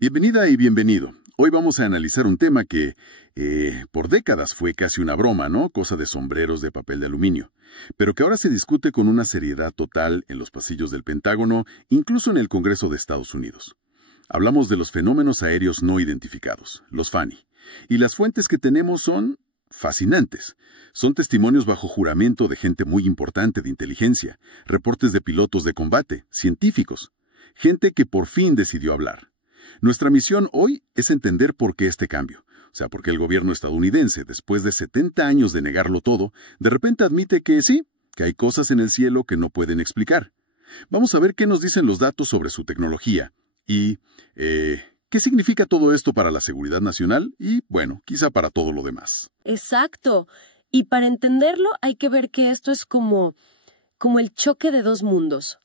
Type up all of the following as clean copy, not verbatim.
Bienvenida y bienvenido. Hoy vamos a analizar un tema que por décadas fue casi una broma, ¿no? Cosa de sombreros de papel de aluminio, pero que ahora se discute con una seriedad total en los pasillos del Pentágono, incluso en el Congreso de Estados Unidos. Hablamos de los fenómenos aéreos no identificados, los FANI, y las fuentes que tenemos son fascinantes. Son testimonios bajo juramento de gente muy importante de inteligencia, reportes de pilotos de combate, científicos, gente que por fin decidió hablar. Nuestra misión hoy es entender por qué este cambio. O sea, por qué el gobierno estadounidense, después de 70 años de negarlo todo, de repente admite que sí, que hay cosas en el cielo que no pueden explicar. Vamos a ver qué nos dicen los datos sobre su tecnología y qué significa todo esto para la seguridad nacional y, bueno, quizá para todo lo demás. Exacto. Y para entenderlo hay que ver que esto es como el choque de dos mundos.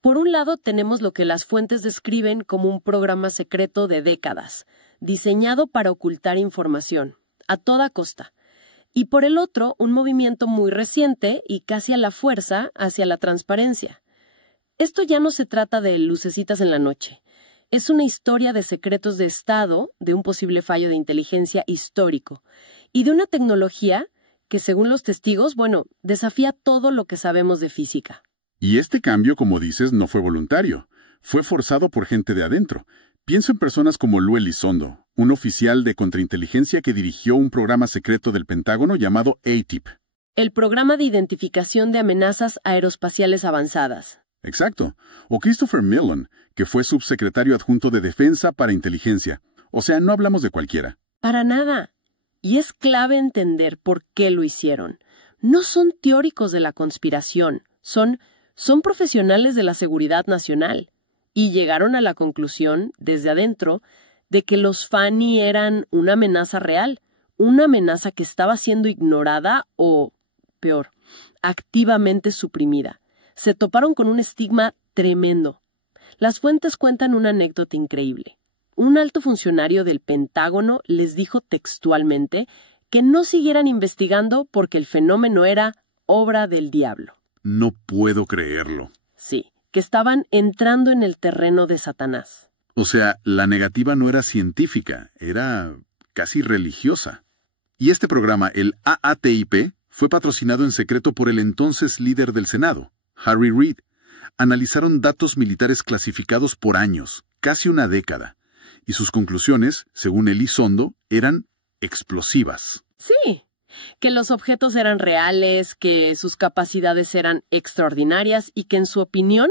Por un lado tenemos lo que las fuentes describen como un programa secreto de décadas, diseñado para ocultar información, a toda costa. Y por el otro, un movimiento muy reciente y casi a la fuerza hacia la transparencia. Esto ya no se trata de lucecitas en la noche. Es una historia de secretos de Estado, de un posible fallo de inteligencia histórico, y de una tecnología que, según los testigos, desafía todo lo que sabemos de física. Y este cambio, como dices, no fue voluntario. Fue forzado por gente de adentro. Pienso en personas como Lou Elizondo, un oficial de contrainteligencia que dirigió un programa secreto del Pentágono llamado ATIP. El Programa de Identificación de Amenazas Aeroespaciales Avanzadas. Exacto. O Christopher Mellon, que fue subsecretario adjunto de Defensa para Inteligencia. O sea, no hablamos de cualquiera. Para nada. Y es clave entender por qué lo hicieron. No son teóricos de la conspiración, son profesionales de la seguridad nacional y llegaron a la conclusión, desde adentro, de que los FANI eran una amenaza real, una amenaza que estaba siendo ignorada o, peor, activamente suprimida. Se toparon con un estigma tremendo. Las fuentes cuentan una anécdota increíble. Un alto funcionario del Pentágono les dijo textualmente que no siguieran investigando porque el fenómeno era obra del diablo. No puedo creerlo. Sí, que estaban entrando en el terreno de Satanás. O sea, la negativa no era científica, era casi religiosa. Y este programa, el AATIP, fue patrocinado en secreto por el entonces líder del Senado, Harry Reid. Analizaron datos militares clasificados por años, casi una década. Y sus conclusiones, según Elizondo, eran explosivas. Sí. Que los objetos eran reales, que sus capacidades eran extraordinarias y que, en su opinión,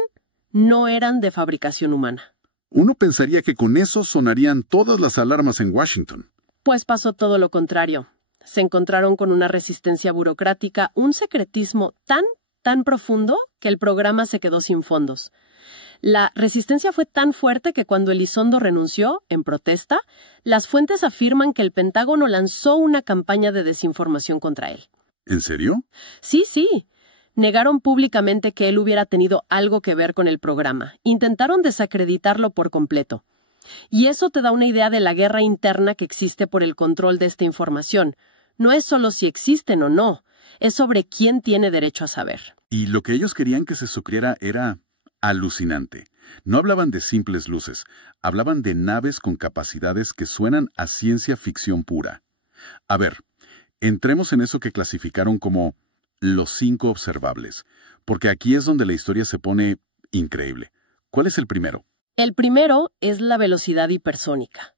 no eran de fabricación humana. Uno pensaría que con eso sonarían todas las alarmas en Washington. Pues pasó todo lo contrario. Se encontraron con una resistencia burocrática, un secretismo tan profundo que el programa se quedó sin fondos. La resistencia fue tan fuerte que cuando Elizondo renunció, en protesta, las fuentes afirman que el Pentágono lanzó una campaña de desinformación contra él. ¿En serio? Sí. Negaron públicamente que él hubiera tenido algo que ver con el programa. Intentaron desacreditarlo por completo. Y eso te da una idea de la guerra interna que existe por el control de esta información. No es solo si existen o no, es sobre quién tiene derecho a saber. Y lo que ellos querían que se supiera era alucinante. No hablaban de simples luces, hablaban de naves con capacidades que suenan a ciencia ficción pura. A ver, entremos en eso que clasificaron como los 5 observables, porque aquí es donde la historia se pone increíble. ¿Cuál es el primero? El primero es la velocidad hipersónica.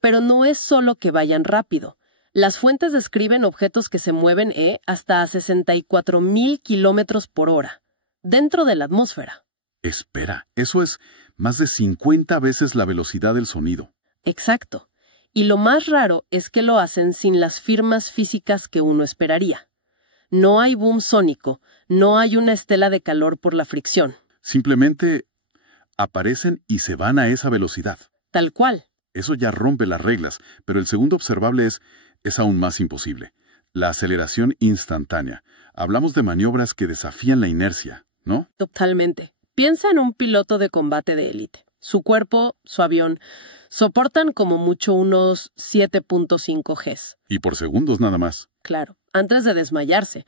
Pero no es solo que vayan rápido. Las fuentes describen objetos que se mueven hasta a 64,000 kilómetros por hora, dentro de la atmósfera. Espera, eso es más de 50 veces la velocidad del sonido. Exacto. Y lo más raro es que lo hacen sin las firmas físicas que uno esperaría. No hay boom sónico, no hay una estela de calor por la fricción. Simplemente aparecen y se van a esa velocidad. Tal cual. Eso ya rompe las reglas, pero el segundo observable es aún más imposible. La aceleración instantánea. Hablamos de maniobras que desafían la inercia, ¿no? Totalmente. Piensa en un piloto de combate de élite. Su cuerpo, su avión, soportan como mucho unos 7.5 Gs. Y por segundos nada más. Claro, antes de desmayarse.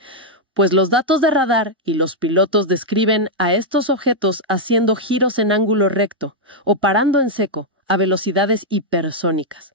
Pues los datos de radar y los pilotos describen a estos objetos haciendo giros en ángulo recto o parando en seco a velocidades hipersónicas.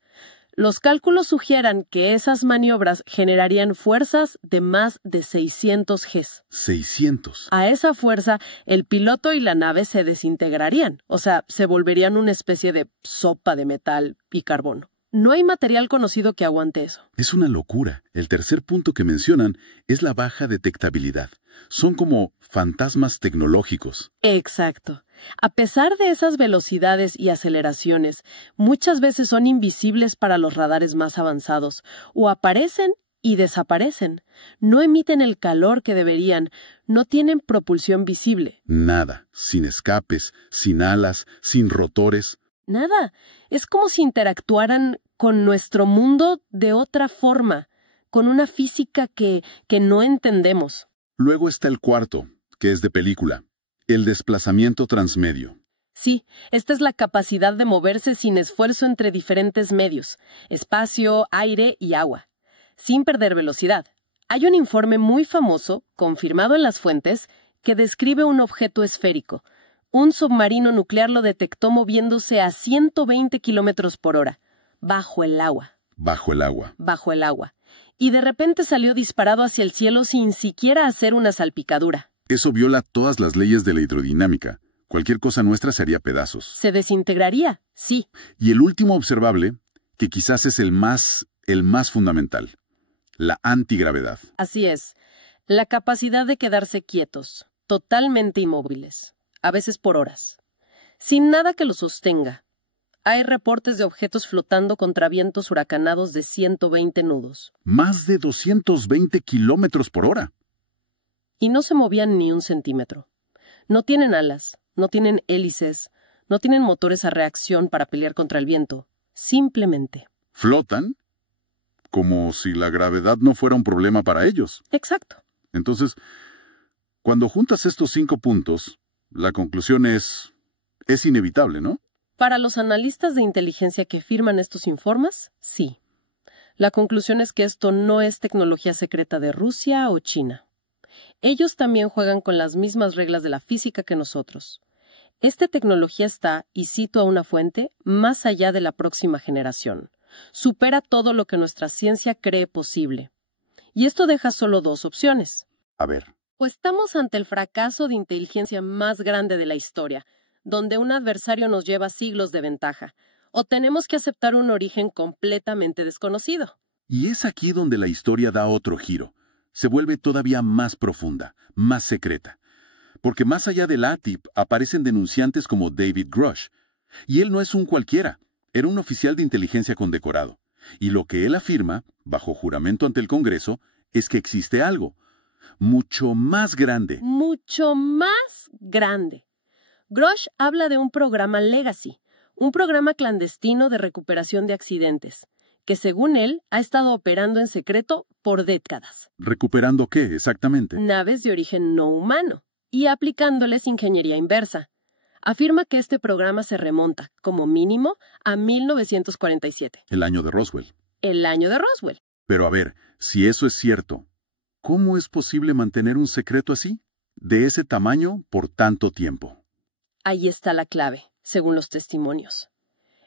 Los cálculos sugieran que esas maniobras generarían fuerzas de más de 600 Gs. 600. A esa fuerza, el piloto y la nave se desintegrarían, o sea, se volverían una especie de sopa de metal y carbono. No hay material conocido que aguante eso. Es una locura. El tercer punto que mencionan es la baja detectabilidad. Son como fantasmas tecnológicos. Exacto. A pesar de esas velocidades y aceleraciones, muchas veces son invisibles para los radares más avanzados, o aparecen y desaparecen. No emiten el calor que deberían, no tienen propulsión visible. Nada. Sin escapes, sin alas, sin rotores. Nada. Es como si interactuaran con nuestro mundo de otra forma, con una física que no entendemos. Luego está el cuarto, que es de película. El desplazamiento transmedio. Sí, esta es la capacidad de moverse sin esfuerzo entre diferentes medios, espacio, aire y agua, sin perder velocidad. Hay un informe muy famoso, confirmado en las fuentes, que describe un objeto esférico. Un submarino nuclear lo detectó moviéndose a 120 kilómetros por hora, bajo el agua. Bajo el agua. Bajo el agua. Y de repente salió disparado hacia el cielo sin siquiera hacer una salpicadura. Eso viola todas las leyes de la hidrodinámica. Cualquier cosa nuestra se haría pedazos. Se desintegraría, sí. Y el último observable, que quizás es el más fundamental, la antigravedad. Así es. La capacidad de quedarse quietos, totalmente inmóviles, a veces por horas, sin nada que los sostenga. Hay reportes de objetos flotando contra vientos huracanados de 120 nudos. Más de 220 kilómetros por hora. Y no se movían ni un centímetro. No tienen alas, no tienen hélices, no tienen motores a reacción para pelear contra el viento. Simplemente. ¿Flotan? Como si la gravedad no fuera un problema para ellos. Exacto. Entonces, cuando juntas estos 5 puntos, la conclusión es inevitable, ¿no? Para los analistas de inteligencia que firman estos informes, sí. La conclusión es que esto no es tecnología secreta de Rusia o China. Ellos también juegan con las mismas reglas de la física que nosotros. Esta tecnología está, y cito a una fuente, más allá de la próxima generación. Supera todo lo que nuestra ciencia cree posible. Y esto deja solo 2 opciones. A ver. O estamos ante el fracaso de inteligencia más grande de la historia, donde un adversario nos lleva siglos de ventaja, o tenemos que aceptar un origen completamente desconocido. Y es aquí donde la historia da otro giro. Se vuelve todavía más profunda, más secreta. Porque más allá del ATIP aparecen denunciantes como David Grush. Y él no es un cualquiera, era un oficial de inteligencia condecorado. Y lo que él afirma, bajo juramento ante el Congreso, es que existe algo mucho más grande. Mucho más grande. Grush habla de un programa Legacy, un programa clandestino de recuperación de accidentes, que según él ha estado operando en secreto por décadas. ¿Recuperando qué exactamente? Naves de origen no humano, y aplicándoles ingeniería inversa. Afirma que este programa se remonta, como mínimo, a 1947. El año de Roswell. El año de Roswell. Pero a ver, si eso es cierto, ¿cómo es posible mantener un secreto así? De ese tamaño por tanto tiempo. Ahí está la clave, según los testimonios.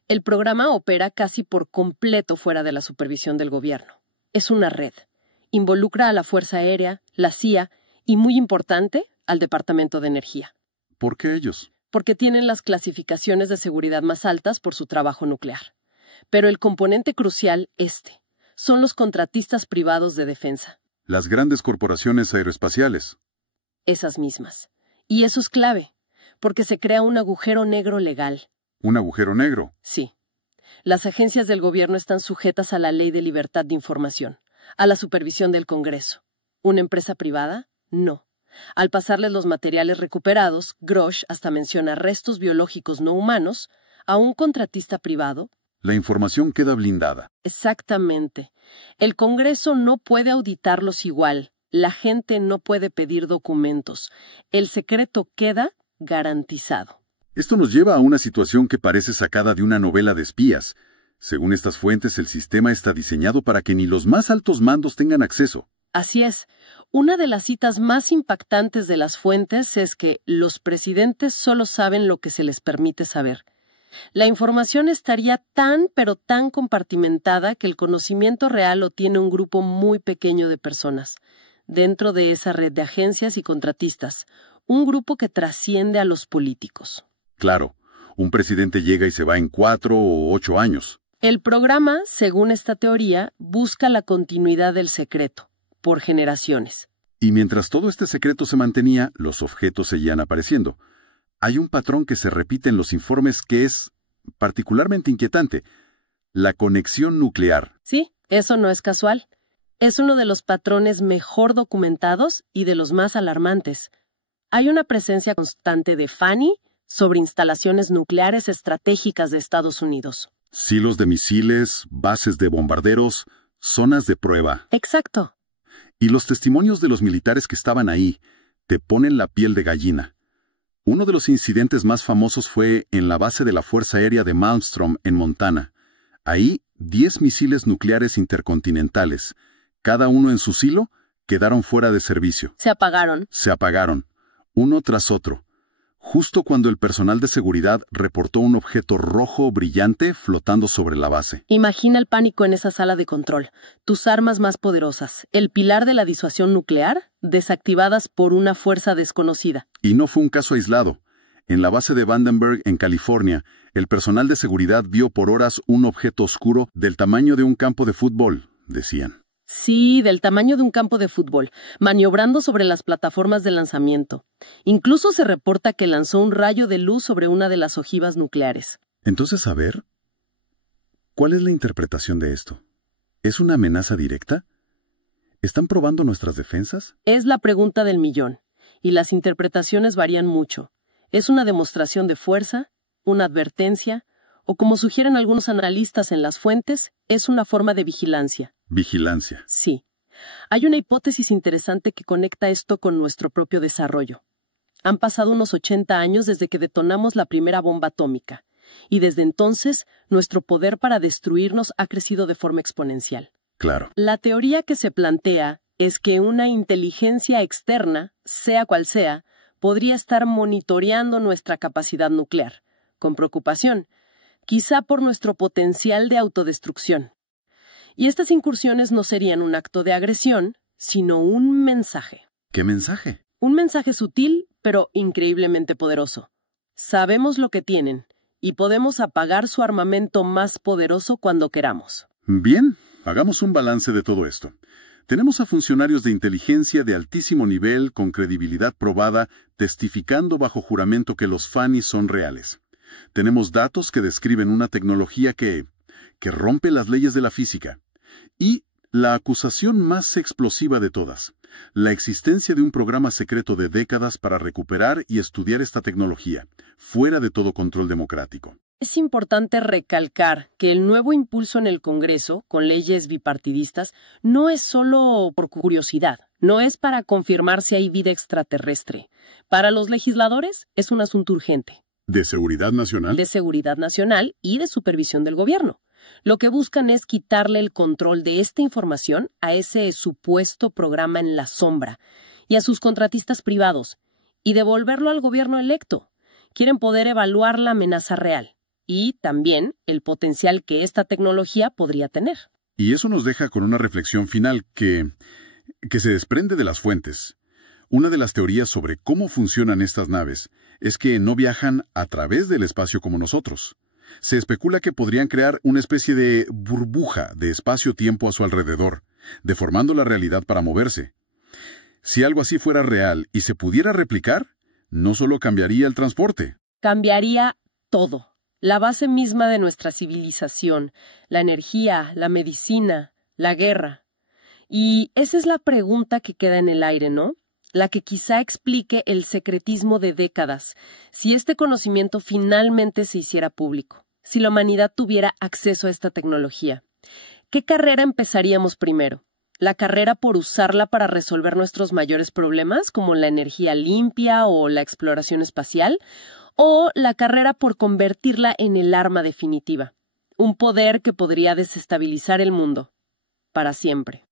El programa opera casi por completo fuera de la supervisión del gobierno. Es una red. Involucra a la Fuerza Aérea, la CIA y, muy importante, al Departamento de Energía. ¿Por qué ellos? Porque tienen las clasificaciones de seguridad más altas por su trabajo nuclear. Pero el componente crucial, son los contratistas privados de defensa. Las grandes corporaciones aeroespaciales. Esas mismas. Y eso es clave, porque se crea un agujero negro legal. ¿Un agujero negro? Sí. Las agencias del gobierno están sujetas a la Ley de Libertad de Información, a la supervisión del Congreso. ¿Una empresa privada? No. Al pasarles los materiales recuperados, Grush hasta menciona restos biológicos no humanos a un contratista privado. La información queda blindada. Exactamente. El Congreso no puede auditarlos igual. La gente no puede pedir documentos. El secreto queda garantizado. Esto nos lleva a una situación que parece sacada de una novela de espías. Según estas fuentes, el sistema está diseñado para que ni los más altos mandos tengan acceso. Así es. Una de las citas más impactantes de las fuentes es que los presidentes solo saben lo que se les permite saber. La información estaría tan, pero tan compartimentada que el conocimiento real lo tiene un grupo muy pequeño de personas, dentro de esa red de agencias y contratistas, un grupo que trasciende a los políticos. Claro, un presidente llega y se va en 4 o 8 años. El programa, según esta teoría, busca la continuidad del secreto, por generaciones. Y mientras todo este secreto se mantenía, los objetos seguían apareciendo. Hay un patrón que se repite en los informes que es particularmente inquietante: la conexión nuclear. Sí, eso no es casual. Es uno de los patrones mejor documentados y de los más alarmantes. Hay una presencia constante de FANI sobre instalaciones nucleares estratégicas de Estados Unidos. Silos de misiles, bases de bombarderos, zonas de prueba. Exacto. Y los testimonios de los militares que estaban ahí te ponen la piel de gallina. Uno de los incidentes más famosos fue en la base de la Fuerza Aérea de Malmstrom, en Montana. Ahí, 10 misiles nucleares intercontinentales, cada uno en su silo, quedaron fuera de servicio. Se apagaron, uno tras otro, justo cuando el personal de seguridad reportó un objeto rojo brillante flotando sobre la base. Imagina el pánico en esa sala de control. Tus armas más poderosas, el pilar de la disuasión nuclear, desactivadas por una fuerza desconocida. Y no fue un caso aislado. En la base de Vandenberg, en California, el personal de seguridad vio por horas un objeto oscuro del tamaño de un campo de fútbol, decían. Sí, del tamaño de un campo de fútbol, maniobrando sobre las plataformas de lanzamiento. Incluso se reporta que lanzó un rayo de luz sobre una de las ojivas nucleares. Entonces, a ver, ¿cuál es la interpretación de esto? ¿Es una amenaza directa? ¿Están probando nuestras defensas? Es la pregunta del millón, y las interpretaciones varían mucho. ¿Es una demostración de fuerza, una advertencia, o como sugieren algunos analistas en las fuentes, es una forma de vigilancia? Vigilancia. Sí. Hay una hipótesis interesante que conecta esto con nuestro propio desarrollo. Han pasado unos 80 años desde que detonamos la primera bomba atómica, y desde entonces nuestro poder para destruirnos ha crecido de forma exponencial. Claro. La teoría que se plantea es que una inteligencia externa, sea cual sea, podría estar monitoreando nuestra capacidad nuclear, con preocupación, quizá por nuestro potencial de autodestrucción. Y estas incursiones no serían un acto de agresión, sino un mensaje. ¿Qué mensaje? Un mensaje sutil, pero increíblemente poderoso. Sabemos lo que tienen, y podemos apagar su armamento más poderoso cuando queramos. Bien, hagamos un balance de todo esto. Tenemos a funcionarios de inteligencia de altísimo nivel, con credibilidad probada, testificando bajo juramento que los FANI son reales. Tenemos datos que describen una tecnología que rompe las leyes de la física. Y la acusación más explosiva de todas: la existencia de un programa secreto de décadas para recuperar y estudiar esta tecnología, fuera de todo control democrático. Es importante recalcar que el nuevo impulso en el Congreso, con leyes bipartidistas, no es solo por curiosidad, no es para confirmar si hay vida extraterrestre. Para los legisladores es un asunto urgente. ¿De seguridad nacional? De seguridad nacional y de supervisión del gobierno. Lo que buscan es quitarle el control de esta información a ese supuesto programa en la sombra y a sus contratistas privados, y devolverlo al gobierno electo. Quieren poder evaluar la amenaza real y también el potencial que esta tecnología podría tener. Y eso nos deja con una reflexión final que se desprende de las fuentes. Una de las teorías sobre cómo funcionan estas naves es que no viajan a través del espacio como nosotros. Se especula que podrían crear una especie de burbuja de espacio-tiempo a su alrededor, deformando la realidad para moverse. Si algo así fuera real y se pudiera replicar, no solo cambiaría el transporte. Cambiaría todo. La base misma de nuestra civilización, la energía, la medicina, la guerra. Y esa es la pregunta que queda en el aire, ¿no? La que quizá explique el secretismo de décadas, si este conocimiento finalmente se hiciera público, si la humanidad tuviera acceso a esta tecnología. ¿Qué carrera empezaríamos primero? ¿La carrera por usarla para resolver nuestros mayores problemas, como la energía limpia o la exploración espacial? ¿O la carrera por convertirla en el arma definitiva? Un poder que podría desestabilizar el mundo para siempre.